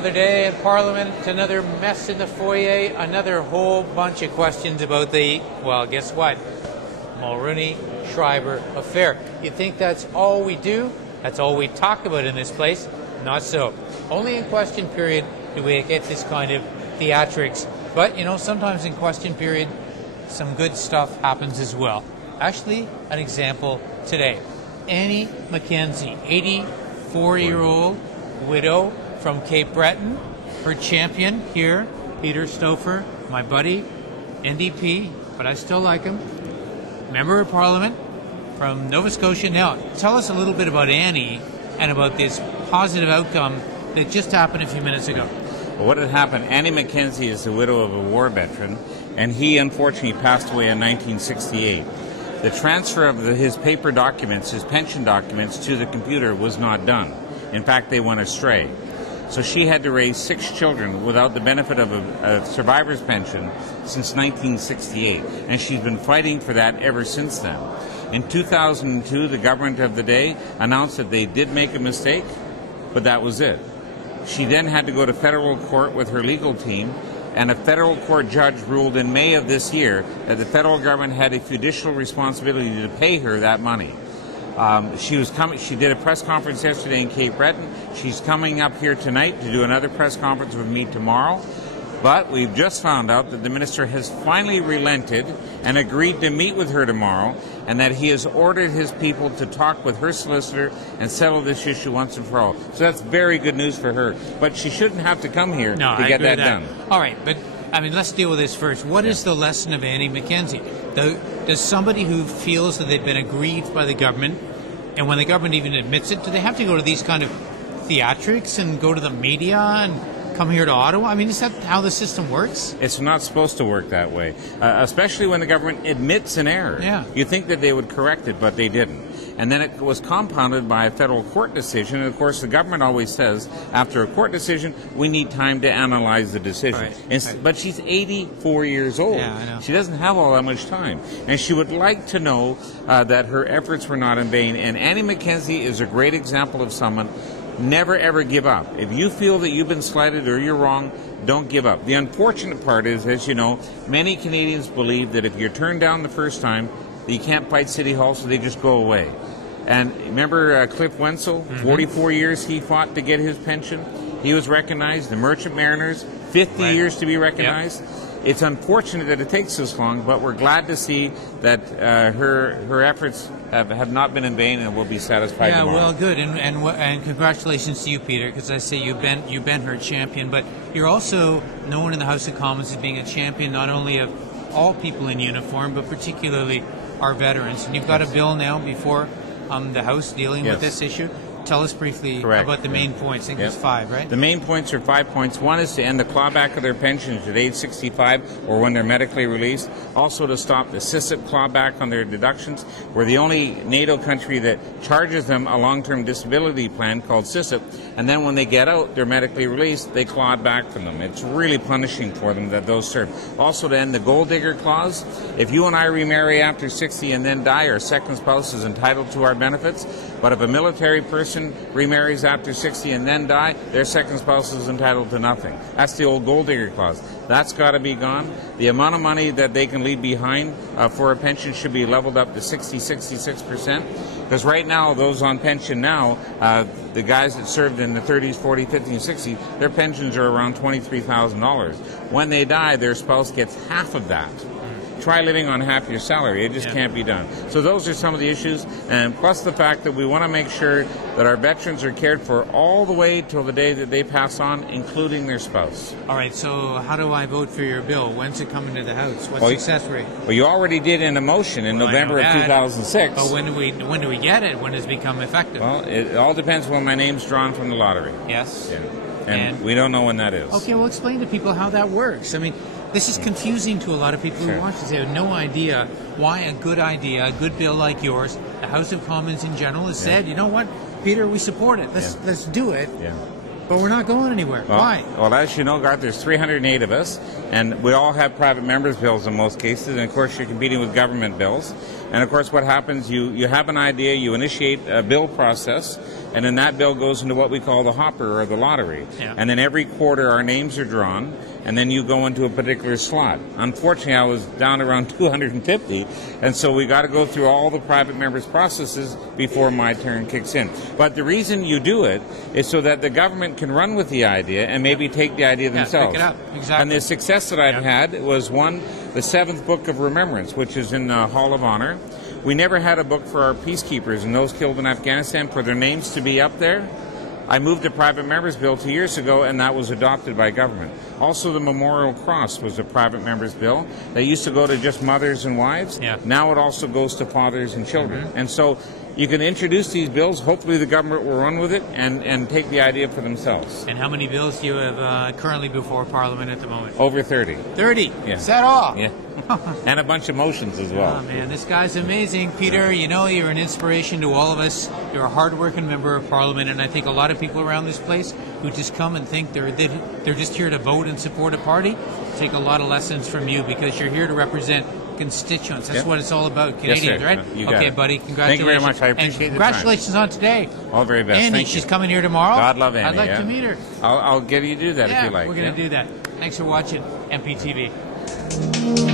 Another day in Parliament, another mess in the foyer, another whole bunch of questions about the, well, guess what? Mulroney-Schreiber affair. You think that's all we do? That's all we talk about in this place? Not so. Only in question period do we get this kind of theatrics. But, you know, sometimes in question period, some good stuff happens as well. Actually, an example today. Annie McKenzie, 84-year-old widow from Cape Breton. Her champion here, Peter Stoffer, my buddy, NDP, but I still like him. Member of Parliament from Nova Scotia. Now, tell us a little bit about Annie and about this positive outcome that just happened a few minutes ago. Well, what had happened, Annie McKenzie is the widow of a war veteran, and he unfortunately passed away in 1968. The transfer of his paper documents, his pension documents, to the computer was not done. In fact, they went astray. So she had to raise 6 children without the benefit of a survivor's pension since 1968, and she's been fighting for that ever since then. In 2002, the government of the day announced that they did make a mistake, but that was it. She then had to go to federal court with her legal team, and a federal court judge ruled in May of this year that the federal government had a judicial responsibility to pay her that money. She did a press conference yesterday in Cape Breton. She's coming up here tonight to do another press conference with me tomorrow. But we've just found out that the minister has finally relented and agreed to meet with her tomorrow, and that he has ordered his people to talk with her solicitor and settle this issue once and for all. So that's very good news for her. But she shouldn't have to come here to get that done. All right, but I mean, let's deal with this first. What is the lesson of Annie McKenzie? Does somebody who feels that they've been aggrieved by the government, and when the government even admits it, do they have to go to these kind of theatrics and go to the media and come here to Ottawa? I mean, is that how the system works? It's not supposed to work that way, especially when the government admits an error. Yeah. You think that they would correct it, but they didn't. And then it was compounded by a federal court decision. And, of course, the government always says, after a court decision, we need time to analyze the decision. Right. But she's 84 years old. Yeah, I know. She doesn't have all that much time. And she would like to know that her efforts were not in vain. And Annie McKenzie is a great example of someone. Never, ever give up. If you feel that you've been slighted or you're wrong, don't give up. The unfortunate part is, as you know, many Canadians believe that if you're turned down the first time, that you can't fight City Hall, so they just go away. And remember Cliff Wenzel, 44 years he fought to get his pension. He was recognized. The Merchant Mariners, 50 years to be recognized. Yep. It's unfortunate that it takes this long, but we're glad to see that her efforts have not been in vain, and will be satisfied tomorrow. Well, good, and congratulations to you, Peter, because I say you've been her champion, but you're also known in the House of Commons as being a champion not only of all people in uniform, but particularly our veterans. And you've got a bill now before the House dealing with this issue. Tell us briefly about the main points. I think there's 5, right? The main points are 5 points. One is to end the clawback of their pensions at age 65 or when they're medically released. Also to stop the CISIP clawback on their deductions. We're the only NATO country that charges them a long-term disability plan called CISIP, and then when they get out, they're medically released, they claw it back from them. It's really punishing for them that those serve. Also to end the gold digger clause. If you and I remarry after 60 and then die, our second spouse is entitled to our benefits. But if a military person remarries after 60 and then die, their second spouse is entitled to nothing. That's the old gold digger clause. That's got to be gone. The amount of money that they can leave behind for a pension should be leveled up to 66%. Because right now, those on pension now, the guys that served in the 30s, 40s, 50s, and 60s, their pensions are around $23,000. When they die, their spouse gets half of that. Try living on half your salary. It just can't be done. So those are some of the issues, and plus the fact that we want to make sure that our veterans are cared for all the way till the day that they pass on, including their spouse. All right, so how do I vote for your bill? When's it coming to the House? What's success rate? Well, you already did in a motion in November of 2006. But when do we get it? When does it become effective? Well, it all depends when my name's drawn from the lottery. Yes. Yeah. And we don't know when that is. Okay, well, explain to people how that works. I mean, this is confusing to a lot of people who watch this. They have no idea why a good idea, a good bill like yours, the House of Commons in general has said, you know what, Peter, we support it. Let's do it. Yeah. But we're not going anywhere. Well, why? Well, as you know, Garth, there's 308 of us, and we all have private members' bills in most cases, and of course you're competing with government bills. And of course what happens, you have an idea, you initiate a bill process, and then that bill goes into what we call the hopper or the lottery. Yeah. And then every quarter our names are drawn, and then you go into a particular slot. Unfortunately, I was down around 250, and so we got to go through all the private members' processes before my turn kicks in. But the reason you do it is so that the government can run with the idea and maybe take the idea themselves. Pick it up. Exactly. And the success that I've had was, one, the 7th Book of Remembrance, which is in the Hall of Honor. We never had a book for our peacekeepers and those killed in Afghanistan for their names to be up there. I moved a private members bill 2 years ago, and that was adopted by government. Also, the Memorial Cross was a private members bill that used to go to just mothers and wives. Yeah. Now it also goes to fathers and children. And so you can introduce these bills. Hopefully the government will run with it and take the idea for themselves. And how many bills do you have currently before Parliament at the moment? Over 30. 30? Yeah. Is that all? Yeah. And a bunch of motions as well. Oh, man, this guy's amazing. Peter, you know, you're an inspiration to all of us. You're a hard-working member of Parliament, and I think a lot of people around this place who just come and think they're just here to vote and support a party take a lot of lessons from you, because you're here to represent constituents. That's what it's all about. Canadians, sir. right? You got okay, it. buddy. Congratulations. Thank you very much. I appreciate and the time. congratulations on today. All very best. Annie, Thank you. she's coming here tomorrow. God love Annie. I'd like to meet her. I'll get you to do that if you like. We're going to do that. Thanks for watching MPtv.